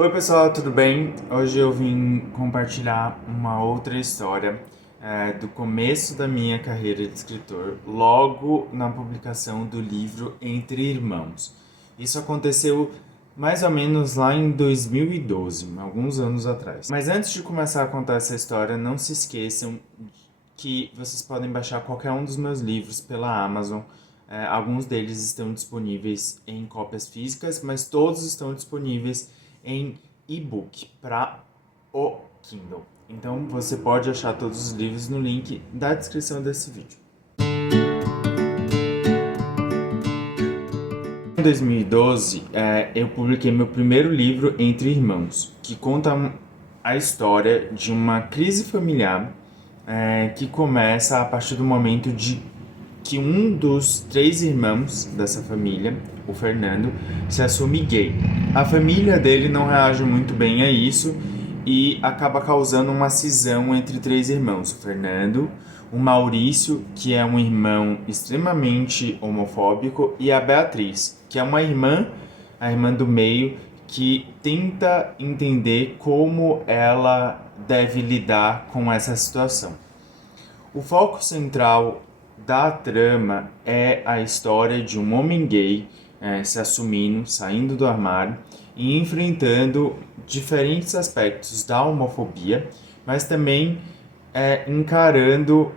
Oi pessoal, tudo bem? Hoje eu vim compartilhar uma outra história do começo da minha carreira de escritor, logo na publicação do livro Entre Irmãos. Isso aconteceu mais ou menos lá em 2012, alguns anos atrás. Mas antes de começar a contar essa história, não se esqueçam que vocês podem baixar qualquer um dos meus livros pela Amazon. Alguns deles estão disponíveis em cópias físicas, mas todos estão disponíveis em e-book para o Kindle. Então você pode achar todos os livros no link da descrição desse vídeo. Em 2012, eu publiquei meu primeiro livro, Entre Irmãos, que conta a história de uma crise familiar que começa a partir do momento de que um dos 3 irmãos dessa família, o Fernando, se assume gay. A família dele não reage muito bem a isso e acaba causando uma cisão entre 3 irmãos: o Fernando, o Maurício, que é um irmão extremamente homofóbico, e a Beatriz, que é uma irmã, a irmã do meio, que tenta entender como ela deve lidar com essa situação. O foco central da trama é a história de um homem gay se assumindo, saindo do armário e enfrentando diferentes aspectos da homofobia, mas também encarando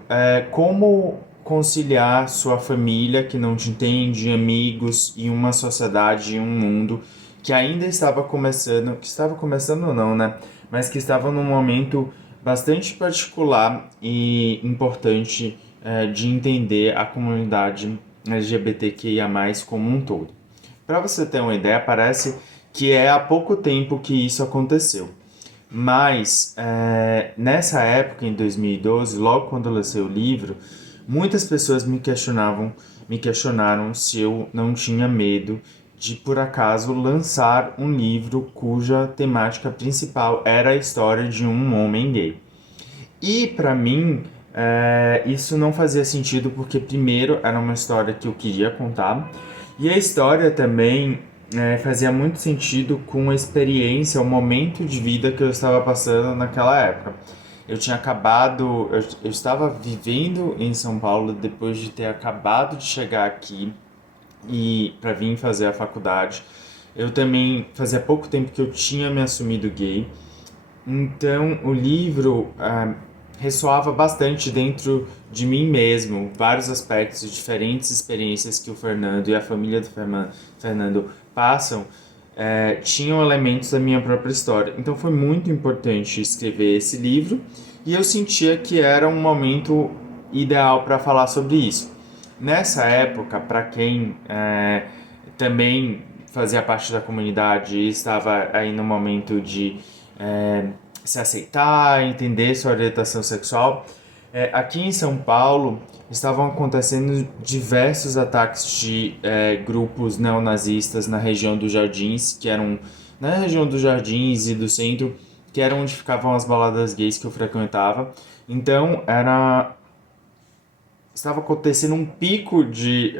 como conciliar sua família que não te entende, amigos e uma sociedade e um mundo que ainda estava começando, ou não, né? Mas que estava num momento bastante particular e importante de entender a comunidade LGBTQIA+, como um todo. Para você ter uma ideia, parece que é há pouco tempo que isso aconteceu. Mas nessa época, em 2012, logo quando eu lancei o livro, muitas pessoas me questionaram se eu não tinha medo de, por acaso, lançar um livro cuja temática principal era a história de um homem gay. E para mim, isso não fazia sentido porque, primeiro, era uma história que eu queria contar, e a história também fazia muito sentido com a experiência, o momento de vida que eu estava passando naquela época. Eu estava vivendo em São Paulo depois de ter acabado de chegar aqui e para vir fazer a faculdade. Eu também fazia pouco tempo que eu tinha me assumido gay. Então o livro ressoava bastante dentro de mim mesmo, vários aspectos, diferentes experiências que o Fernando e a família do Fernando passam, tinham elementos da minha própria história. Então foi muito importante escrever esse livro e eu sentia que era um momento ideal para falar sobre isso. Nessa época, para quem também fazia parte da comunidade e estava aí no momento de se aceitar, entender sua orientação sexual, aqui em São Paulo estavam acontecendo diversos ataques de grupos neonazistas na região dos Jardins, na região dos Jardins e do centro, que era onde ficavam as baladas gays que eu frequentava. Então estava acontecendo um pico de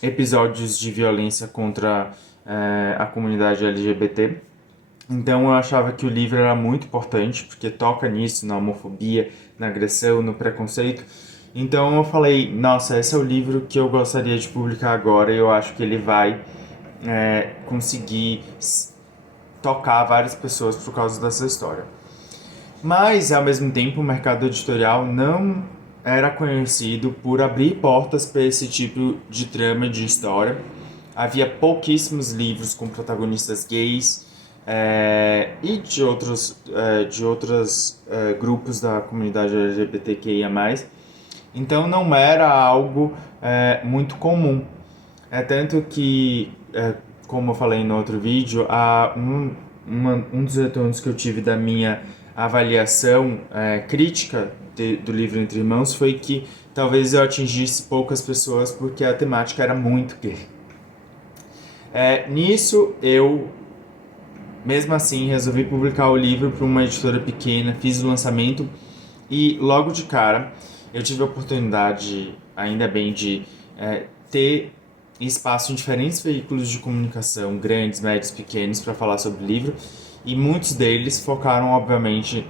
episódios de violência contra a comunidade LGBT. Então eu achava que o livro era muito importante, porque toca nisso, na homofobia, na agressão, no preconceito. Então eu falei, nossa, esse é o livro que eu gostaria de publicar agora e eu acho que ele vai conseguir tocar várias pessoas por causa dessa história. Mas, ao mesmo tempo, o mercado editorial não era conhecido por abrir portas para esse tipo de trama de história. Havia pouquíssimos livros com protagonistas gays e de outros grupos da comunidade LGBTQIA+. Então não era algo muito comum. É tanto que, como eu falei no outro vídeo, um dos retornos que eu tive da minha avaliação crítica do livro Entre Irmãos foi que talvez eu atingisse poucas pessoas porque a temática era muito gay. Nisso eu, mesmo assim, resolvi publicar o livro para uma editora pequena, fiz o lançamento e logo de cara eu tive a oportunidade, ainda bem, de ter espaço em diferentes veículos de comunicação, grandes, médios, pequenos, para falar sobre o livro, e muitos deles focaram, obviamente,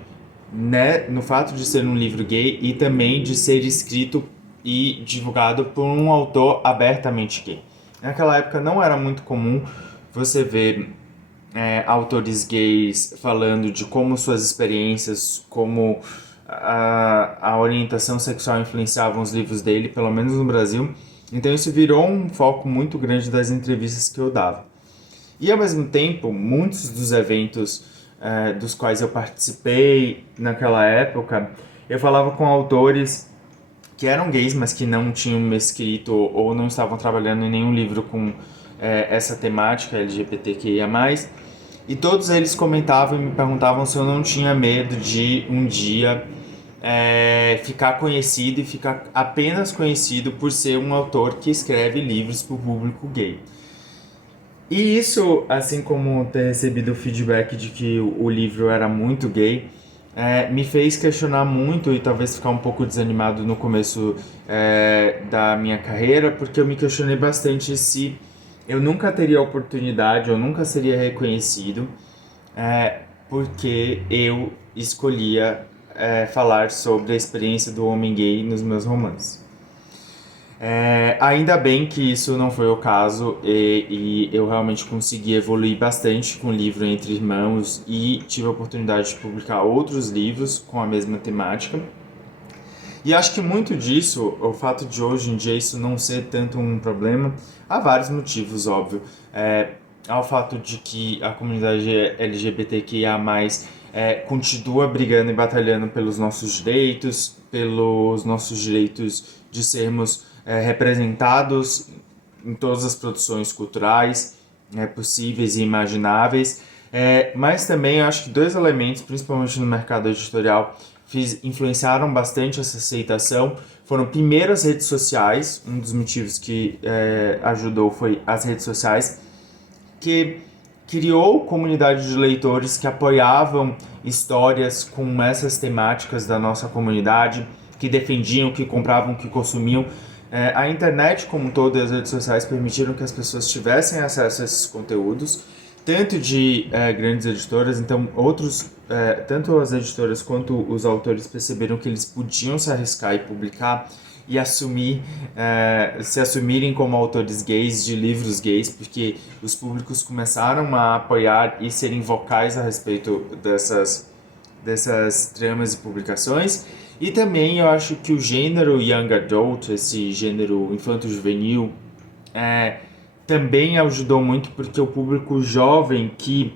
né, no fato de ser um livro gay e também de ser escrito e divulgado por um autor abertamente gay. Naquela época não era muito comum você ver autores gays falando de como suas experiências, como a orientação sexual influenciavam os livros dele, pelo menos no Brasil. Então isso virou um foco muito grande das entrevistas que eu dava. E ao mesmo tempo, muitos dos eventos dos quais eu participei naquela época, eu falava com autores que eram gays, mas que não tinham escrito ou não estavam trabalhando em nenhum livro com essa temática LGBTQIA+. E todos eles comentavam e me perguntavam se eu não tinha medo de um dia ficar conhecido e ficar apenas conhecido por ser um autor que escreve livros para o público gay. E isso, assim como ter recebido o feedback de que o livro era muito gay, me fez questionar muito e talvez ficar um pouco desanimado no começo da minha carreira, porque eu me questionei bastante se eu nunca teria oportunidade, eu nunca seria reconhecido, porque eu escolhia falar sobre a experiência do homem gay nos meus romances. Ainda bem que isso não foi o caso e eu realmente consegui evoluir bastante com o livro Entre Irmãos e tive a oportunidade de publicar outros livros com a mesma temática. E acho que muito disso, o fato de hoje em dia isso não ser tanto um problema, há vários motivos, óbvio. Há o fato de que a comunidade LGBTQIA+, continua brigando e batalhando pelos nossos direitos de sermos representados em todas as produções culturais possíveis e imagináveis. Mas também eu acho que dois elementos, principalmente no mercado editorial, influenciaram bastante essa aceitação. Foram primeiro as redes sociais, um dos motivos que ajudou foi as redes sociais, que criou comunidade de leitores que apoiavam histórias com essas temáticas da nossa comunidade, que defendiam, que compravam, que consumiam. A internet como um todo e as redes sociais permitiram que as pessoas tivessem acesso a esses conteúdos, tanto de grandes editoras, então tanto as editoras quanto os autores perceberam que eles podiam se arriscar e publicar e se assumirem como autores gays de livros gays, porque os públicos começaram a apoiar e serem vocais a respeito dessas tramas e publicações. E também eu acho que o gênero Young Adult, esse gênero infanto-juvenil, também ajudou muito porque o público jovem que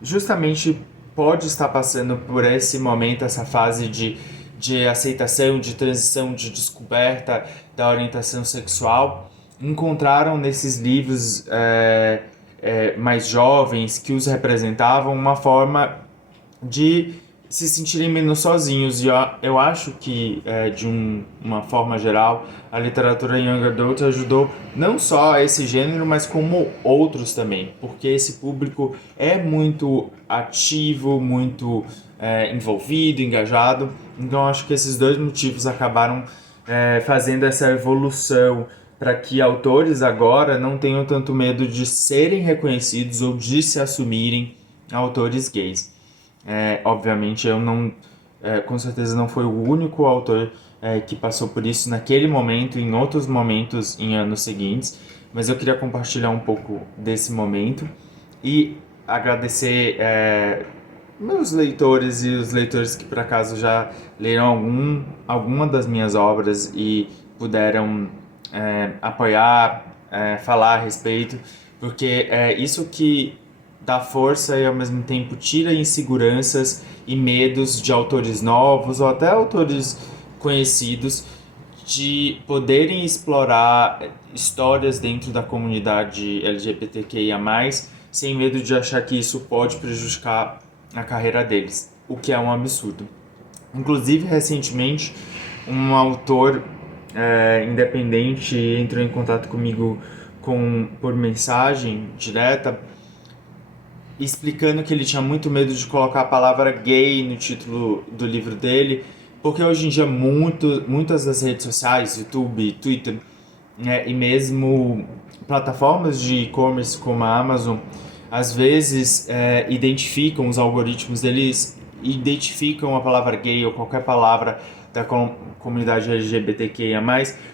justamente pode estar passando por esse momento, essa fase de aceitação, de transição, de descoberta da orientação sexual, encontraram nesses livros mais jovens que os representavam uma forma de se sentirem menos sozinhos. E eu acho que, uma forma geral, a literatura Young Adult ajudou não só esse gênero, mas como outros também, porque esse público é muito ativo, muito envolvido, engajado. Então acho que esses dois motivos acabaram fazendo essa evolução para que autores agora não tenham tanto medo de serem reconhecidos ou de se assumirem autores gays. Obviamente eu não, com certeza não foi o único autor que passou por isso naquele momento, em outros momentos em anos seguintes, mas eu queria compartilhar um pouco desse momento e agradecer meus leitores e os leitores que por acaso já leram alguma das minhas obras e puderam apoiar, falar a respeito, porque é isso que dá força e ao mesmo tempo tira inseguranças e medos de autores novos ou até autores conhecidos de poderem explorar histórias dentro da comunidade LGBTQIA+, sem medo de achar que isso pode prejudicar a carreira deles, o que é um absurdo. Inclusive, recentemente, um autor independente entrou em contato comigo por mensagem direta, explicando que ele tinha muito medo de colocar a palavra gay no título do livro dele, porque hoje em dia muitas das redes sociais, YouTube, Twitter, e mesmo plataformas de e-commerce como a Amazon, às vezes identificam, os algoritmos deles identificam a palavra gay ou qualquer palavra da comunidade LGBTQIA+,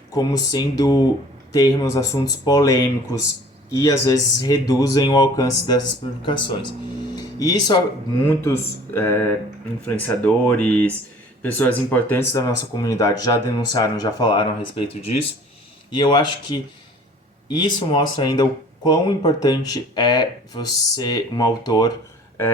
como sendo termos, assuntos polêmicos, e às vezes reduzem o alcance dessas publicações. E isso muitos influenciadores, pessoas importantes da nossa comunidade já denunciaram, já falaram a respeito disso. E eu acho que isso mostra ainda o quão importante é você, um autor,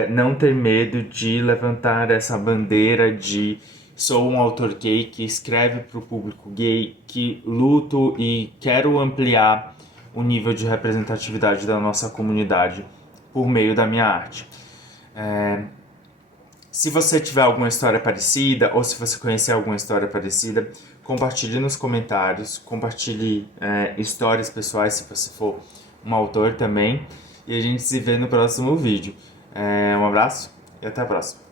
não ter medo de levantar essa bandeira de sou um autor gay que escreve para o público gay, que luto e quero ampliar o nível de representatividade da nossa comunidade por meio da minha arte. Se você tiver alguma história parecida ou se você conhecer alguma história parecida, compartilhe nos comentários, compartilhe histórias pessoais se você for um autor também, e a gente se vê no próximo vídeo. Um abraço e até a próxima.